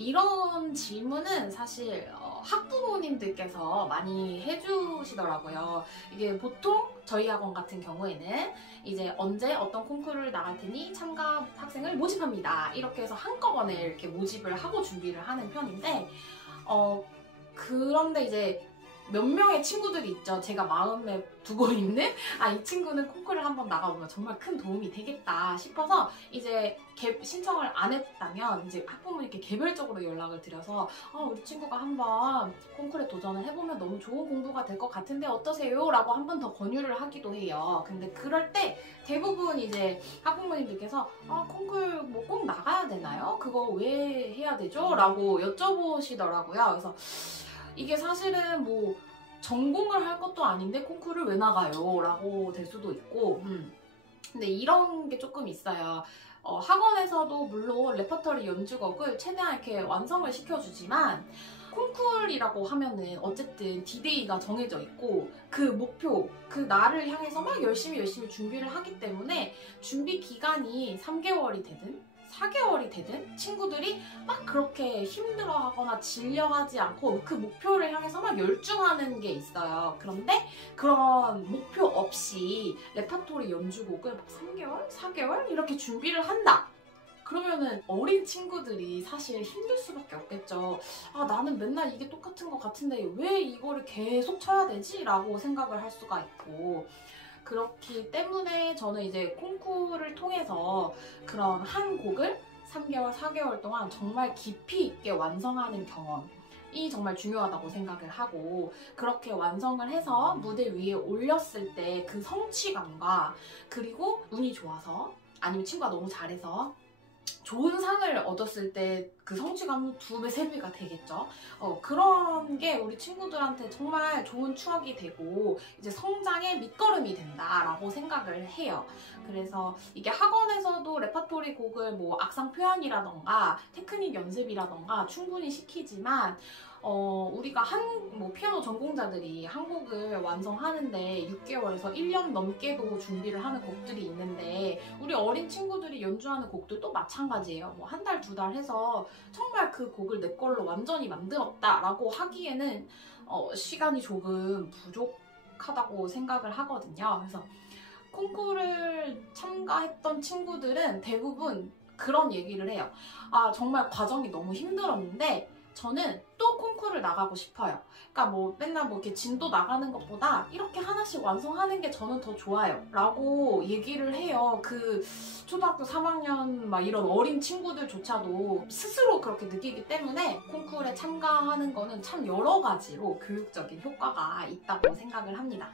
이런 질문은 사실 학부모님들께서 많이 해주시더라고요. 이게 보통 저희 학원 같은 경우에는 이제 언제 어떤 콩쿠르를 나갈 테니 참가 학생을 모집합니다. 이렇게 해서 한꺼번에 이렇게 모집을 하고 준비를 하는 편인데 그런데 이제 몇 명의 친구들이 있죠. 제가 마음에 두고 있는 이 친구는 콩쿠르를 한번 나가보면 정말 큰 도움이 되겠다 싶어서 이제 신청을 안 했다면 이제 학부모님께 개별적으로 연락을 드려서 우리 친구가 한번 콩쿠르에 도전을 해보면 너무 좋은 공부가 될 것 같은데 어떠세요? 라고 한 번 더 권유를 하기도 해요. 근데 그럴 때 대부분 이제 학부모님들께서 콩쿠르 뭐 꼭 나가야 되나요? 그거 왜 해야 되죠? 라고 여쭤보시더라고요. 그래서 이게 사실은 뭐 전공을 할 것도 아닌데 콩쿠르를 왜 나가요? 라고 될 수도 있고 근데 이런 게 조금 있어요. 학원에서도 물론 레퍼토리 연주곡을 최대한 이렇게 완성을 시켜주지만 콩쿠르라고 하면은 어쨌든 디데이가 정해져 있고 그 목표, 그 날을 향해서 막 열심히 준비를 하기 때문에 준비 기간이 3개월이 되든 4개월이 되든 친구들이 막 그렇게 힘들어하거나 질려하지 않고 그 목표를 향해서 막 열중하는 게 있어요. 그런데 그런 목표 없이 레퍼토리 연주곡을 막 3개월, 4개월 이렇게 준비를 한다. 그러면은 어린 친구들이 사실 힘들 수밖에 없겠죠. 나는 맨날 이게 똑같은 것 같은데 왜 이거를 계속 쳐야 되지? 라고 생각을 할 수가 있고 그렇기 때문에 저는 이제 콩쿠르를 통해서 그런 한 곡을 3개월, 4개월 동안 정말 깊이 있게 완성하는 경험이 정말 중요하다고 생각을 하고 그렇게 완성을 해서 무대 위에 올렸을 때 그 성취감과 그리고 운이 좋아서 아니면 친구가 너무 잘해서 좋은 상을 얻었을 때 그 성취감은 2배, 3배가 되겠죠. 그런 게 우리 친구들한테 정말 좋은 추억이 되고 이제 성장의 밑거름이 된다라고 생각을 해요. 그래서 이게 학원에서도 레퍼토리 곡을 뭐 악상 표현이라던가 테크닉 연습이라던가 충분히 시키지만 우리가 뭐 피아노 전공자들이 한 곡을 완성하는데 6개월에서 1년 넘게도 준비를 하는 곡들이 있는데 우리 어린 친구들이 연주하는 곡들도 마찬가지예요. 뭐 한 달, 2달 해서 정말 그 곡을 내 걸로 완전히 만들었다라고 하기에는 시간이 조금 부족하다고 생각을 하거든요. 그래서 콩쿠르를 참가했던 친구들은 대부분 그런 얘기를 해요. 정말 과정이 너무 힘들었는데 저는 또 콩쿠르를 나가고 싶어요. 그러니까 뭐 맨날 뭐 이렇게 진도 나가는 것보다 이렇게 하나씩 완성하는 게 저는 더 좋아요. 라고 얘기를 해요. 그 초등학교 3학년 막 이런 어린 친구들조차도 스스로 그렇게 느끼기 때문에 콩쿠르에 참가하는 거는 참 여러 가지로 교육적인 효과가 있다고 생각을 합니다.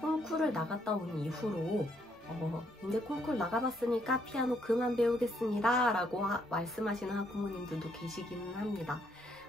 콩쿠르를 나갔다 온 이후로 이제 콩쿠르 나가봤으니까 피아노 그만 배우겠습니다 라고 말씀하시는 학부모님들도 계시기는 합니다.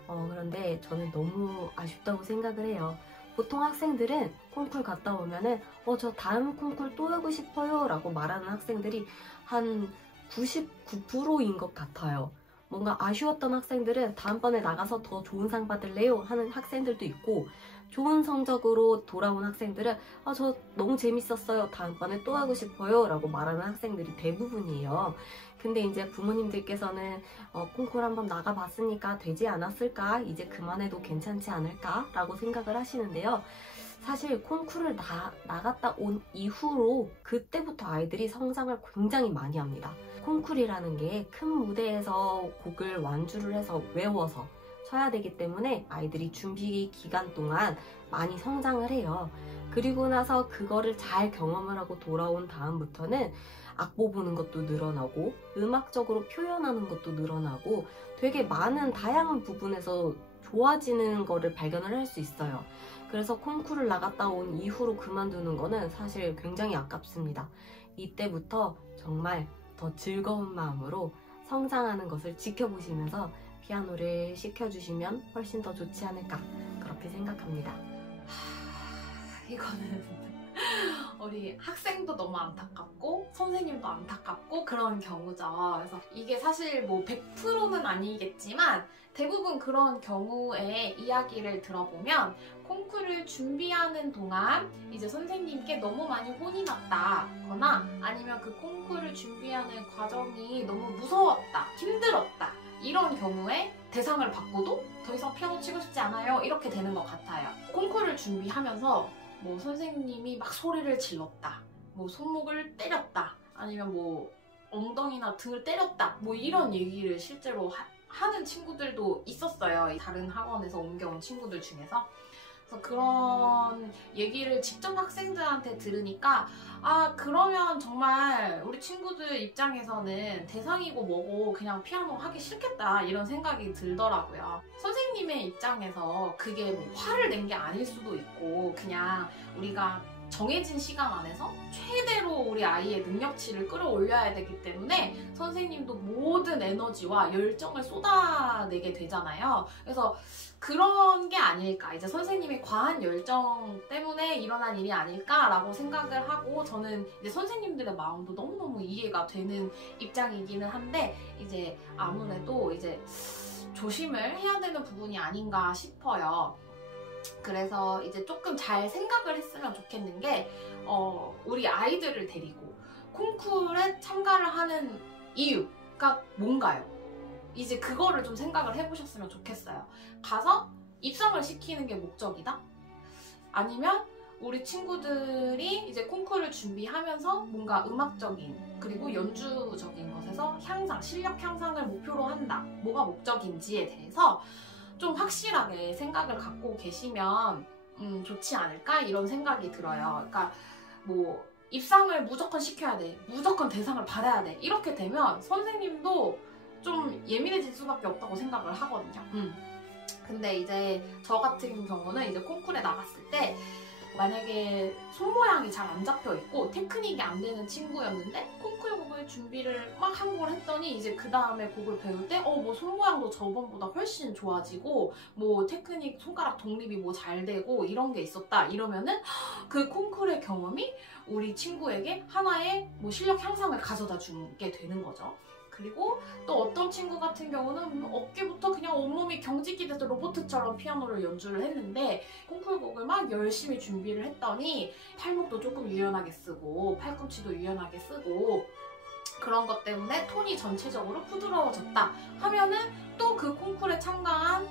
그런데 저는 너무 아쉽다고 생각을 해요. 보통 학생들은 콩쿠르 갔다 오면은 저 다음 콩쿠르 또 하고 싶어요 라고 말하는 학생들이 한 99%인 것 같아요. 뭔가 아쉬웠던 학생들은 다음번에 나가서 더 좋은 상 받을래요 하는 학생들도 있고 좋은 성적으로 돌아온 학생들은 저 너무 재밌었어요. 다음번에 또 하고 싶어요. 라고 말하는 학생들이 대부분이에요. 근데 이제 부모님들께서는 콩쿠르 한번 나가봤으니까 되지 않았을까? 이제 그만해도 괜찮지 않을까? 라고 생각을 하시는데요. 사실 콩쿠르를 나갔다 온 이후로 그때부터 아이들이 성장을 굉장히 많이 합니다. 콩쿠르라는 게 큰 무대에서 곡을 완주를 해서 외워서 쳐야 되기 때문에 아이들이 준비 기간 동안 많이 성장을 해요. 그리고 나서 그거를 잘 경험을 하고 돌아온 다음부터는 악보 보는 것도 늘어나고 음악적으로 표현하는 것도 늘어나고 되게 많은 다양한 부분에서 좋아지는 거를 발견을 할 수 있어요. 그래서 콩쿠르를 나갔다 온 이후로 그만두는 거는 사실 굉장히 아깝습니다. 이때부터 정말 더 즐거운 마음으로 성장하는 것을 지켜보시면서 피아노를 시켜주시면 훨씬 더 좋지 않을까 그렇게 생각합니다. 이거는 우리 학생도 너무 안타깝고 선생님도 안타깝고 그런 경우죠. 그래서 이게 사실 뭐 100%는 아니겠지만 대부분 그런 경우에 이야기를 들어보면 콩쿠르를 준비하는 동안 이제 선생님께 너무 많이 혼이 났다거나 아니면 그 콩쿠르를 준비하는 과정이 너무 무서웠다, 힘들었다 이런 경우에 대상을 받고도 더 이상 피아노 치고 싶지 않아요. 이렇게 되는 것 같아요. 콩쿠르를 준비하면서 뭐 선생님이 막 소리를 질렀다, 뭐 손목을 때렸다, 아니면 뭐 엉덩이나 등을 때렸다, 뭐 이런 얘기를 실제로 하는 친구들도 있었어요. 다른 학원에서 옮겨온 친구들 중에서. 그래서 그런 얘기를 직접 학생들한테 들으니까 아, 그러면 정말 우리 친구들 입장에서는 대상이고 뭐고 그냥 피아노 하기 싫겠다 이런 생각이 들더라고요. 선생님의 입장에서 그게 뭐 화를 낸 게 아닐 수도 있고 그냥 우리가 정해진 시간 안에서 최대로 우리 아이의 능력치를 끌어올려야 되기 때문에 선생님도 모든 에너지와 열정을 쏟아내게 되잖아요. 그래서 그런 게 아닐까, 이제 선생님의 과한 열정 때문에 일어난 일이 아닐까라고 생각을 하고, 저는 이제 선생님들의 마음도 너무너무 이해가 되는 입장이기는 한데, 이제 아무래도 이제 조심을 해야 되는 부분이 아닌가 싶어요. 그래서 이제 조금 잘 생각을 했으면 좋겠는 게, 우리 아이들을 데리고 콩쿠르에 참가를 하는 이유가 뭔가요? 이제 그거를 좀 생각을 해보셨으면 좋겠어요. 가서 입상을 시키는 게 목적이다? 아니면 우리 친구들이 이제 콩쿠르를 준비하면서 뭔가 음악적인 그리고 연주적인 것에서 향상, 실력 향상을 목표로 한다. 뭐가 목적인지에 대해서 좀 확실하게 생각을 갖고 계시면 좋지 않을까? 이런 생각이 들어요. 그러니까 뭐 입상을 무조건 시켜야 돼, 무조건 대상을 받아야 돼, 이렇게 되면 선생님도 좀 예민해질 수밖에 없다고 생각을 하거든요. 근데 이제 저 같은 경우는 이제 콩쿠르에 나갔을 때 만약에 손 모양이 잘 안 잡혀 있고 테크닉이 안 되는 친구였는데 콩쿠르 곡을 준비를 막 한 곡을 했더니 이제 그 다음에 곡을 배울 때 뭐 손 모양도 저번보다 훨씬 좋아지고 뭐 테크닉 손가락 독립이 뭐 잘 되고 이런 게 있었다 이러면은 그 콩쿠르의 경험이 우리 친구에게 하나의 뭐 실력 향상을 가져다 주게 되는 거죠. 그리고 또 어떤 친구 같은 경우는 어깨부터 그냥 온몸이 경직이 돼서 로봇처럼 피아노를 연주를 했는데 콩쿠르 곡을 막 열심히 준비를 했더니 팔목도 조금 유연하게 쓰고 팔꿈치도 유연하게 쓰고 그런 것 때문에 톤이 전체적으로 부드러워졌다 하면은 또 그 콩쿠르에 참가한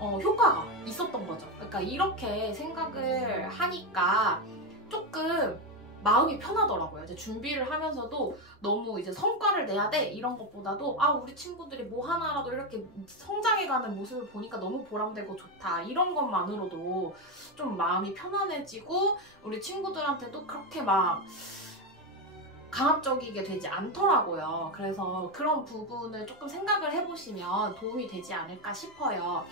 효과가 있었던 거죠. 그러니까 이렇게 생각을 하니까 조금 마음이 편하더라고요. 이제 준비를 하면서도 너무 이제 성과를 내야 돼 이런 것보다도 우리 친구들이 뭐 하나라도 이렇게 성장해가는 모습을 보니까 너무 보람되고 좋다 이런 것만으로도 좀 마음이 편안해지고 우리 친구들한테도 그렇게 막 강압적이게 되지 않더라고요. 그래서 그런 부분을 조금 생각을 해보시면 도움이 되지 않을까 싶어요.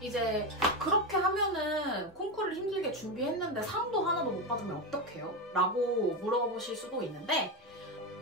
이제 그렇게 하면은 콩쿠르를 힘들게 준비했는데 상도 하나도 못 받으면 어떡해요? 라고 물어보실 수도 있는데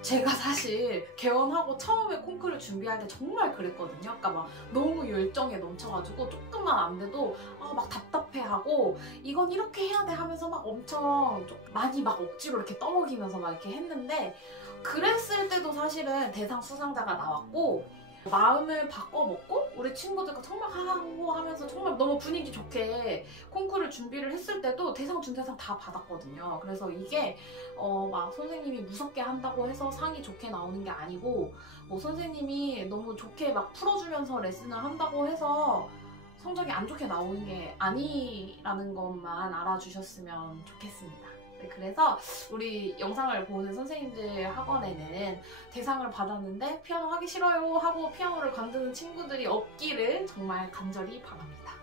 제가 사실 개원하고 처음에 콩쿠르를 준비할 때 정말 그랬거든요. 그러니까 막 너무 열정에 넘쳐가지고 조금만 안 돼도 막 답답해하고 이건 이렇게 해야 돼 하면서 막 엄청 많이 막 억지로 이렇게 떠먹이면서 막 이렇게 했는데 그랬을 때도 사실은 대상 수상자가 나왔고 마음을 바꿔먹고 우리 친구들과 정말 하고 하면서 정말 너무 분위기 좋게 콩쿠르 준비를 했을 때도 대상 준대상 다 받았거든요. 그래서 이게 막 선생님이 무섭게 한다고 해서 상이 좋게 나오는 게 아니고 뭐 선생님이 너무 좋게 막 풀어주면서 레슨을 한다고 해서 성적이 안 좋게 나오는 게 아니라는 것만 알아주셨으면 좋겠습니다. 그래서 우리 영상을 보는 선생님들 학원에는 대상을 받았는데 피아노 하기 싫어요 하고 피아노를 관두는 친구들이 없기를 정말 간절히 바랍니다.